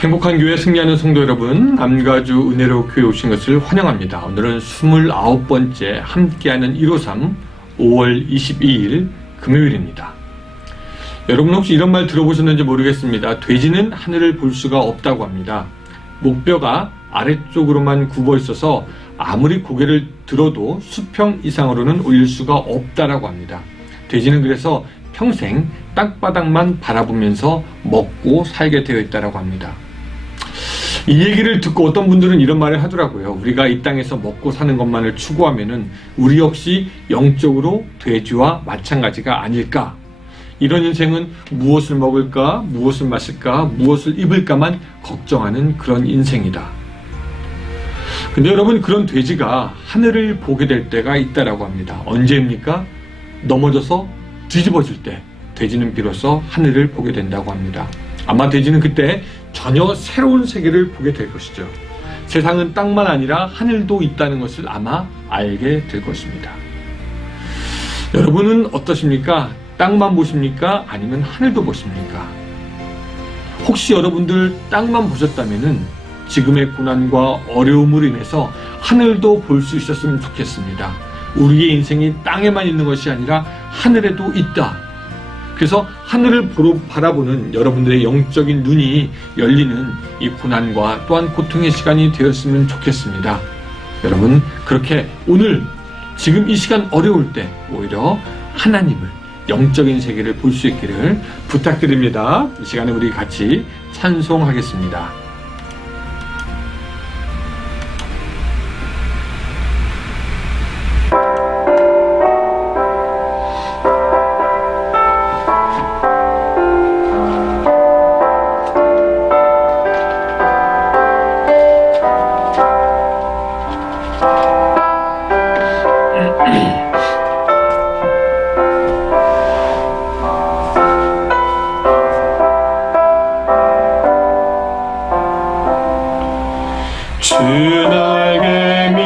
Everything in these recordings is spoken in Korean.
행복한 교회 승리하는 성도 여러분, 남가주 은혜로 교회 오신 것을 환영합니다. 오늘은 29번째 함께하는 153 5월 22일 금요일입니다. 여러분 혹시 이런 말 들어보셨는지 모르겠습니다. 돼지는 하늘을 볼 수가 없다고 합니다. 목뼈가 아래쪽으로만 굽어 있어서 아무리 고개를 들어도 수평 이상으로는 올릴 수가 없다라고 합니다. 돼지는 그래서 평생 땅바닥만 바라보면서 먹고 살게 되어 있다라고 합니다. 이 얘기를 듣고 어떤 분들은 이런 말을 하더라고요. 우리가 이 땅에서 먹고 사는 것만을 추구하면은 우리 역시 영적으로 돼지와 마찬가지가 아닐까? 이런 인생은 무엇을 먹을까, 무엇을 마실까, 무엇을 입을까만 걱정하는 그런 인생이다. 근데 여러분, 그런 돼지가 하늘을 보게 될 때가 있다라고 합니다. 언제입니까? 넘어져서 뒤집어질 때 돼지는 비로소 하늘을 보게 된다고 합니다. 아마 돼지는 그때 전혀 새로운 세계를 보게 될 것이죠. 세상은 땅만 아니라 하늘도 있다는 것을 아마 알게 될 것입니다. 여러분은 어떠십니까? 땅만 보십니까? 아니면 하늘도 보십니까? 혹시 여러분들 땅만 보셨다면은 지금의 고난과 어려움으로 인해서 하늘도 볼 수 있었으면 좋겠습니다. 우리의 인생이 땅에만 있는 것이 아니라 하늘에도 있다. 그래서 하늘을 바라보는 여러분들의 영적인 눈이 열리는 이 고난과 또한 고통의 시간이 되었으면 좋겠습니다. 여러분, 그렇게 오늘 지금 이 시간 어려울 때 오히려 하나님을, 영적인 세계를 볼 수 있기를 부탁드립니다. 이 시간에 우리 같이 찬송하겠습니다. 주 날개민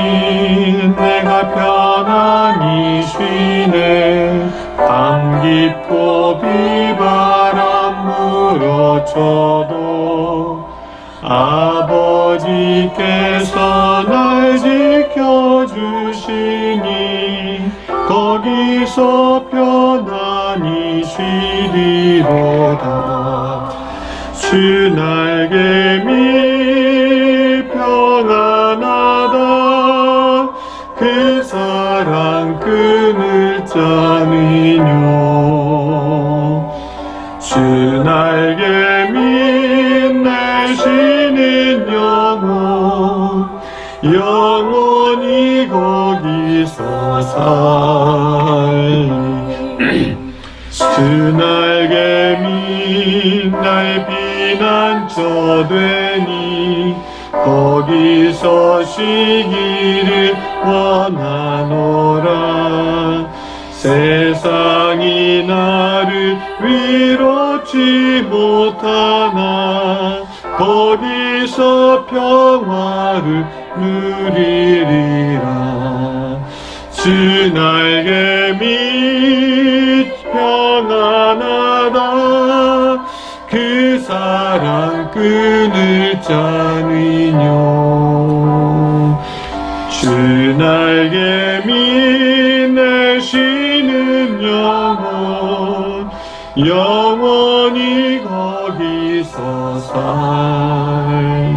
내가 편안히 쉬네. 밤 깊고 비바람 물어쳐도 아버지께서 날 지켜주시니 거기서 편안히 쉬리로다. 주 날개민 평안하다. 그 사랑 끊을 자는요. 주 날개민 내쉬는 영혼 영원히 거기서 살리. 주 날개민 날 피난처 되니 거기서 쉬기를 원하노라. 세상이 나를 위로치 못하나 거기서 평화를 누리리라. 주 날개밑 평안하다. 그 사랑 끊을 자는요. 주 날개밑 내쉬는 영혼 영원히 거기서 살리.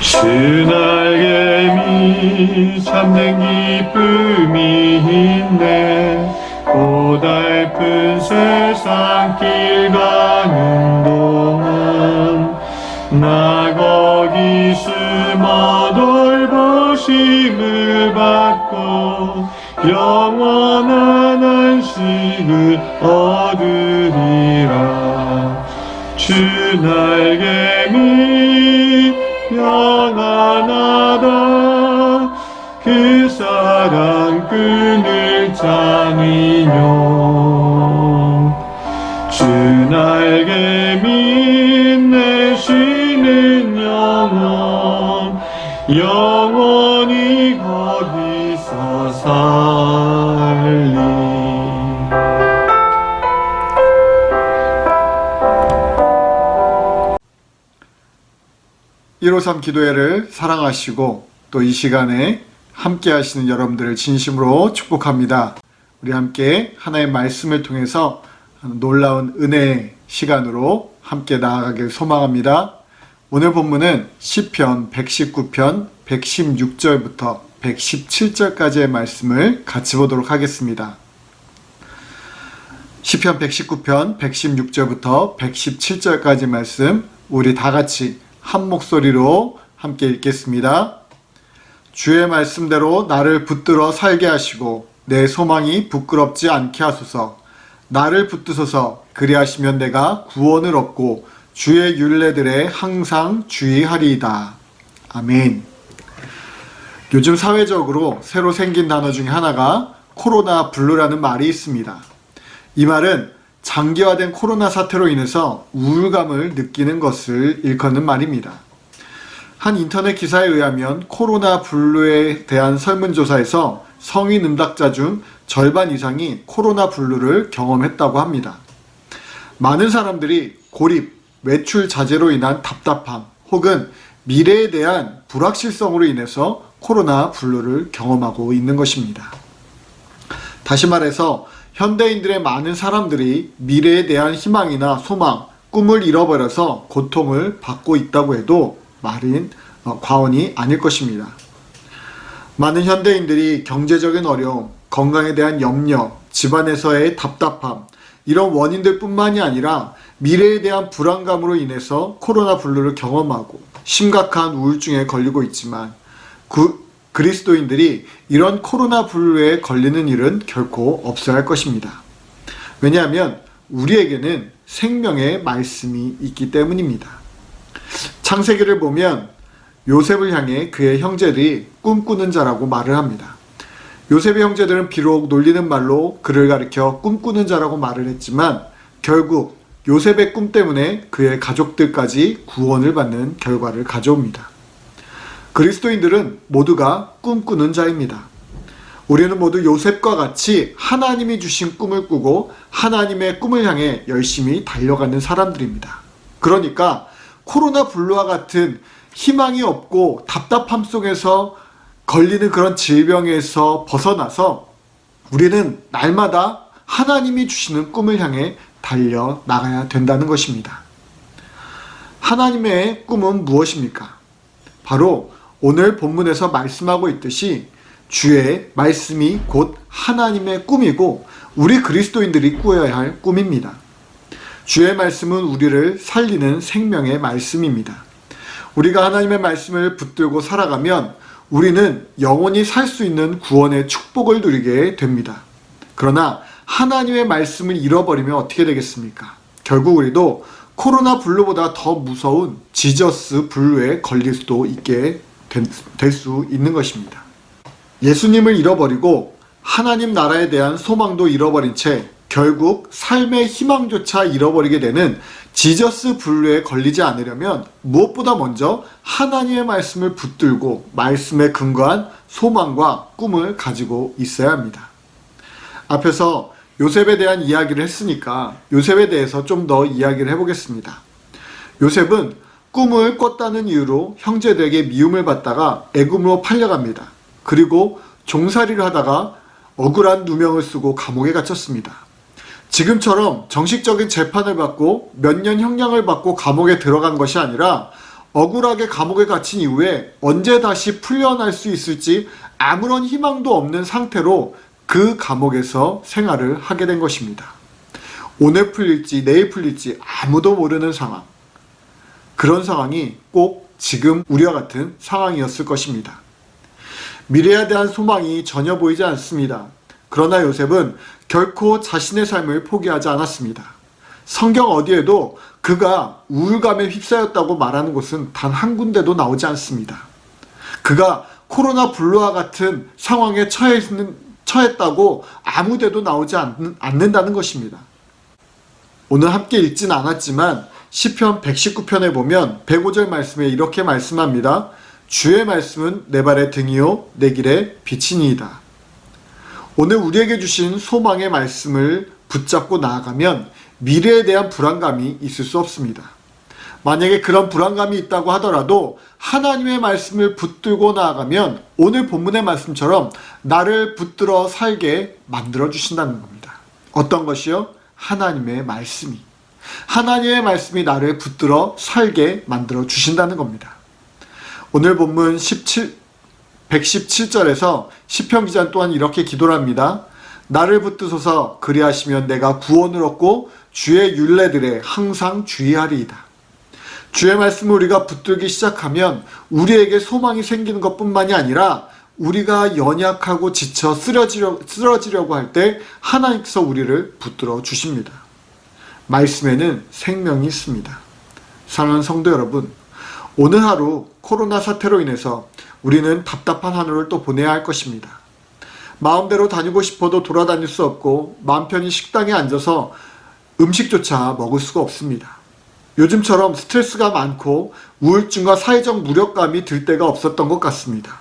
주 날개미 참된 기쁨이 있네. 고달픈 세상 길 가는 동안 나 거기 숨어 돌보심을 받고 영원한 안식을 얻으리라. 주 날개미 평안하다 그 사랑 끈을 짜니뇨 주 날개미 내쉬는 영원히 거기서 살리 153 기도회를 사랑하시고 또 이 시간에 함께 하시는 여러분들을 진심으로 축복합니다. 우리 함께 하나의 말씀을 통해서 놀라운 은혜의 시간으로 함께 나아가길 소망합니다. 오늘 본문은 시편 119편 116절부터 117절까지의 말씀을 같이 보도록 하겠습니다. 시편 119편 116절부터 117절까지 말씀 우리 다 같이 한 목소리로 함께 읽겠습니다. 주의 말씀대로 나를 붙들어 살게 하시고 내 소망이 부끄럽지 않게 하소서. 나를 붙드소서. 그리하시면 내가 구원을 얻고 주의 율례들에 항상 주의하리이다. 아멘. 요즘 사회적으로 새로 생긴 단어 중에 하나가 코로나 블루라는 말이 있습니다. 이 말은 장기화된 코로나 사태로 인해서 우울감을 느끼는 것을 일컫는 말입니다. 한 인터넷 기사에 의하면 코로나 블루에 대한 설문조사에서 성인 응답자 중 절반 이상이 코로나 블루를 경험했다고 합니다. 많은 사람들이 고립, 외출 자제로 인한 답답함 혹은 미래에 대한 불확실성으로 인해서 코로나 블루를 경험하고 있는 것입니다. 다시 말해서 현대인들의 많은 사람들이 미래에 대한 희망이나 소망, 꿈을 잃어버려서 고통을 받고 있다고 해도 말은 과언이 아닐 것입니다. 많은 현대인들이 경제적인 어려움, 건강에 대한 염려, 집안에서의 답답함, 이런 원인들 뿐만이 아니라 미래에 대한 불안감으로 인해서 코로나 블루를 경험하고 심각한 우울증에 걸리고 있지만 그리스도인들이 이런 코로나 블루에 걸리는 일은 결코 없어야 할 것입니다. 왜냐하면 우리에게는 생명의 말씀이 있기 때문입니다. 창세기를 보면 요셉을 향해 그의 형제들이 꿈꾸는 자라고 말을 합니다. 요셉의 형제들은 비록 놀리는 말로 그를 가리켜 꿈꾸는 자라고 말을 했지만 결국 요셉의 꿈 때문에 그의 가족들까지 구원을 받는 결과를 가져옵니다. 그리스도인들은 모두가 꿈꾸는 자입니다. 우리는 모두 요셉과 같이 하나님이 주신 꿈을 꾸고 하나님의 꿈을 향해 열심히 달려가는 사람들입니다. 그러니까 코로나 블루와 같은 희망이 없고 답답함 속에서 걸리는 그런 질병에서 벗어나서 우리는 날마다 하나님이 주시는 꿈을 향해 달려나가야 된다는 것입니다. 하나님의 꿈은 무엇입니까? 바로 오늘 본문에서 말씀하고 있듯이 주의 말씀이 곧 하나님의 꿈이고 우리 그리스도인들이 꾸어야 할 꿈입니다. 주의 말씀은 우리를 살리는 생명의 말씀입니다. 우리가 하나님의 말씀을 붙들고 살아가면 우리는 영원히 살 수 있는 구원의 축복을 누리게 됩니다. 그러나 하나님의 말씀을 잃어버리면 어떻게 되겠습니까? 결국 우리도 코로나 블루보다 더 무서운 지저스 블루에 걸릴 수도 있게 될 수 있는 것입니다. 예수님을 잃어버리고 하나님 나라에 대한 소망도 잃어버린 채 결국 삶의 희망조차 잃어버리게 되는 지저스 블루에 걸리지 않으려면 무엇보다 먼저 하나님의 말씀을 붙들고 말씀에 근거한 소망과 꿈을 가지고 있어야 합니다. 앞에서 요셉에 대한 이야기를 했으니까 요셉에 대해서 좀 더 이야기를 해보겠습니다. 요셉은 꿈을 꿨다는 이유로 형제들에게 미움을 받다가 애굽으로 팔려갑니다. 그리고 종살이를 하다가 억울한 누명을 쓰고 감옥에 갇혔습니다. 지금처럼 정식적인 재판을 받고 몇 년 형량을 받고 감옥에 들어간 것이 아니라 억울하게 감옥에 갇힌 이후에 언제 다시 풀려날 수 있을지 아무런 희망도 없는 상태로 그 감옥에서 생활을 하게 된 것입니다. 오늘 풀릴지 내일 풀릴지 아무도 모르는 상황. 그런 상황이 꼭 지금 우리와 같은 상황이었을 것입니다. 미래에 대한 소망이 전혀 보이지 않습니다. 그러나 요셉은 결코 자신의 삶을 포기하지 않았습니다. 성경 어디에도 그가 우울감에 휩싸였다고 말하는 곳은 단 한 군데도 나오지 않습니다. 그가 코로나 블루와 같은 상황에 처했다고 아무 데도 나오지 않는다는 것입니다. 오늘 함께 읽진 않았지만 시편 119편에 보면 105절 말씀에 이렇게 말씀합니다. 주의 말씀은 내 발의 등이요 내 길의 빛이니이다. 오늘 우리에게 주신 소망의 말씀을 붙잡고 나아가면 미래에 대한 불안감이 있을 수 없습니다. 만약에 그런 불안감이 있다고 하더라도 하나님의 말씀을 붙들고 나아가면 오늘 본문의 말씀처럼 나를 붙들어 살게 만들어 주신다는 겁니다. 어떤 것이요? 하나님의 말씀이. 하나님의 말씀이 나를 붙들어 살게 만들어 주신다는 겁니다. 오늘 본문 117절에서 시편 기자는 또한 이렇게 기도를 합니다. 나를 붙드소서 그리하시면 내가 구원을 얻고 주의 율례들에 항상 주의하리이다. 주의 말씀을 우리가 붙들기 시작하면 우리에게 소망이 생기는 것뿐만이 아니라 우리가 연약하고 지쳐 쓰러지려고 할 때 하나님께서 우리를 붙들어 주십니다. 말씀에는 생명이 있습니다. 사랑하는 성도 여러분, 오늘 하루 코로나 사태로 인해서 우리는 답답한 하루를 또 보내야 할 것입니다. 마음대로 다니고 싶어도 돌아다닐 수 없고 마음 편히 식당에 앉아서 음식조차 먹을 수가 없습니다. 요즘처럼 스트레스가 많고 우울증과 사회적 무력감이 들 때가 없었던 것 같습니다.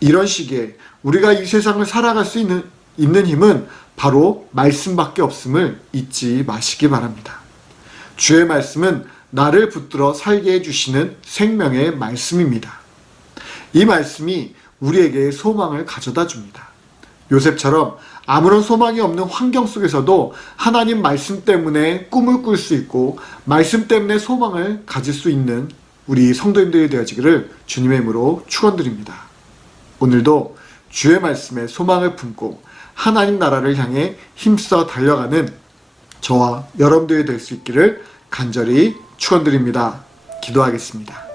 이런 시기에 우리가 이 세상을 살아갈 수 있는 힘은 바로 말씀밖에 없음을 잊지 마시기 바랍니다. 주의 말씀은 나를 붙들어 살게 해주시는 생명의 말씀입니다. 이 말씀이 우리에게 소망을 가져다 줍니다. 요셉처럼 아무런 소망이 없는 환경 속에서도 하나님 말씀 때문에 꿈을 꿀 수 있고 말씀 때문에 소망을 가질 수 있는 우리 성도님들이 되어지기를 주님의 이름으로 축원드립니다. 오늘도 주의 말씀에 소망을 품고 하나님 나라를 향해 힘써 달려가는 저와 여러분들이 될 수 있기를 간절히 축원드립니다. 기도하겠습니다.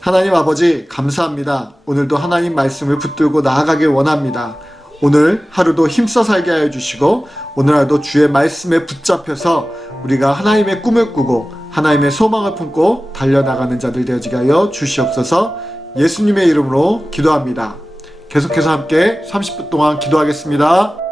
하나님 아버지 감사합니다. 오늘도 하나님 말씀을 붙들고 나아가길 원합니다. 오늘 하루도 힘써 살게 하여 주시고 오늘 하루도 주의 말씀에 붙잡혀서 우리가 하나님의 꿈을 꾸고 하나님의 소망을 품고 달려나가는 자들 되어지게 하여 주시옵소서. 예수님의 이름으로 기도합니다. 계속해서 함께 30분 동안 기도하겠습니다.